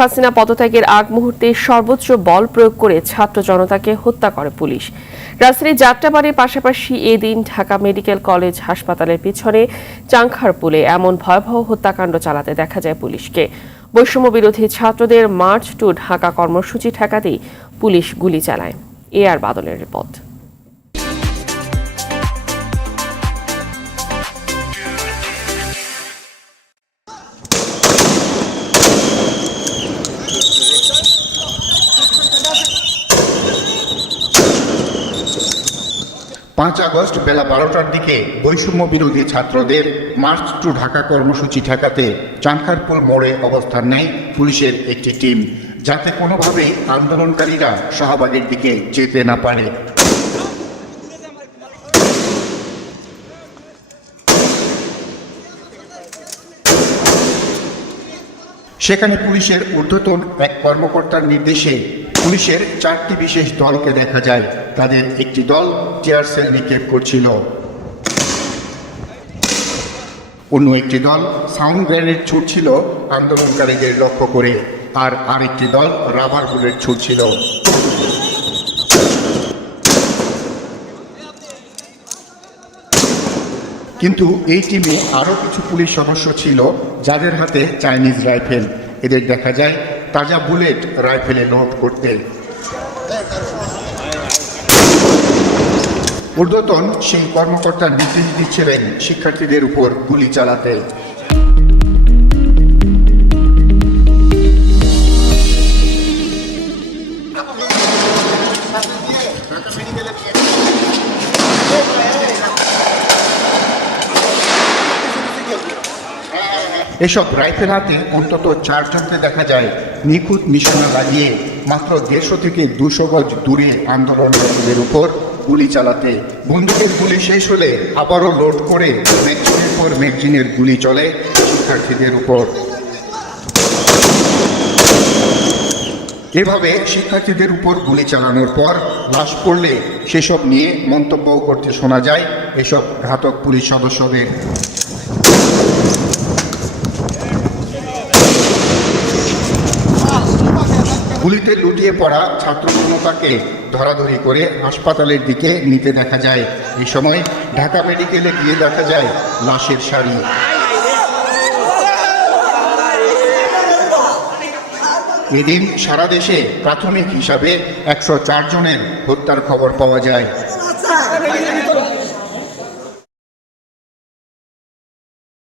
হাসিনা পদত্যাগের আগ মুহূর্তে সর্বোচ্চ বল প্রয়োগ করে ছাত্র জনতাকে হত্যা করে পুলিশ। রাজধানীর যাত্রাবাড়ির পাশাপাশি এদিন ঢাকা মেডিকেল কলেজ হাসপাতালের পিছনে চাংখারপুলে এমন ভয়াবহ হত্যাকাণ্ড চালাতে দেখা যায় পুলিশকে। বৈষম্য বিরোধী ছাত্রদের মার্চ টু ঢাকা কর্মসূচি ঠেকাতেই পুলিশ গুলি চালায়। আর বাদলের রিপোর্ট। 5 আগস্ট বেলা 12টার দিকে বৈষম্য বিরোধী ছাত্রদের মার্চ টু ঢাকা কর্মসূচি ঠেকাতে চানখারপুল মোড়ে অবস্থান নেয় পুলিশের একটি টিম, যাতে কোনোভাবেই আন্দোলনকারীরা শাহবাগের দিকে যেতে না পারে। সেখানে পুলিশের ঊর্ধ্বতন এক কর্মকর্তার নির্দেশে পুলিশের 4টি বিশেষ দলকে দেখা যায়। তাদের একটি দল টিয়ার সেল নিক্ষেপ করছিল, অন্য একটি দল সাউন্ড গ্রেনেড ছুটছিল আন্দোলনকারীদের লক্ষ্য করে, আর আরেকটি দল রাবার বুলেট ছুটছিল। কিন্তু এই টিমে আরও কিছু পুলিশ সদস্য ছিল যাদের হাতে চাইনিজ রাইফেল। এদের দেখা যায় তাজা বুলেট রাইফেলে লোড করতে। ঊর্ধ্বতন সেই কর্মকর্তার নির্দেশ দিচ্ছিলেন শিক্ষার্থীদের উপর গুলি চালাতে। এসব রাইফেল হাতে অন্তত 4 জনকে দেখা যায় নিখুঁত নিশানা লাগিয়ে মাত্র 150 থেকে 200 গজ দূরে আন্দোলনকারীদের উপর গুলি চালাতে। বন্দুকের গুলি শেষ হলে আবারও লোড করে ম্যাগজিনের পর ম্যাগজিনের গুলি চলে শিক্ষার্থীদের উপর। এভাবে শিক্ষার্থীদের উপর গুলি চালানোর পর লাশ পড়লে সেসব নিয়ে মন্তব্য করতে শোনা যায় এসব ঘাতক পুলিশ সদস্যদের। গুলিতে লুটিয়ে পড়া ছাত্র জনতাকে ধরাধরি করে হাসপাতালের দিকে নিতে দেখা যায়। এই সময় ঢাকা মেডিকেলে গিয়ে দেখা যায় লাশের সারি। এদিন সারা দেশে প্রাথমিক হিসাবে 104 জনের হত্যার খবর পাওয়া যায়।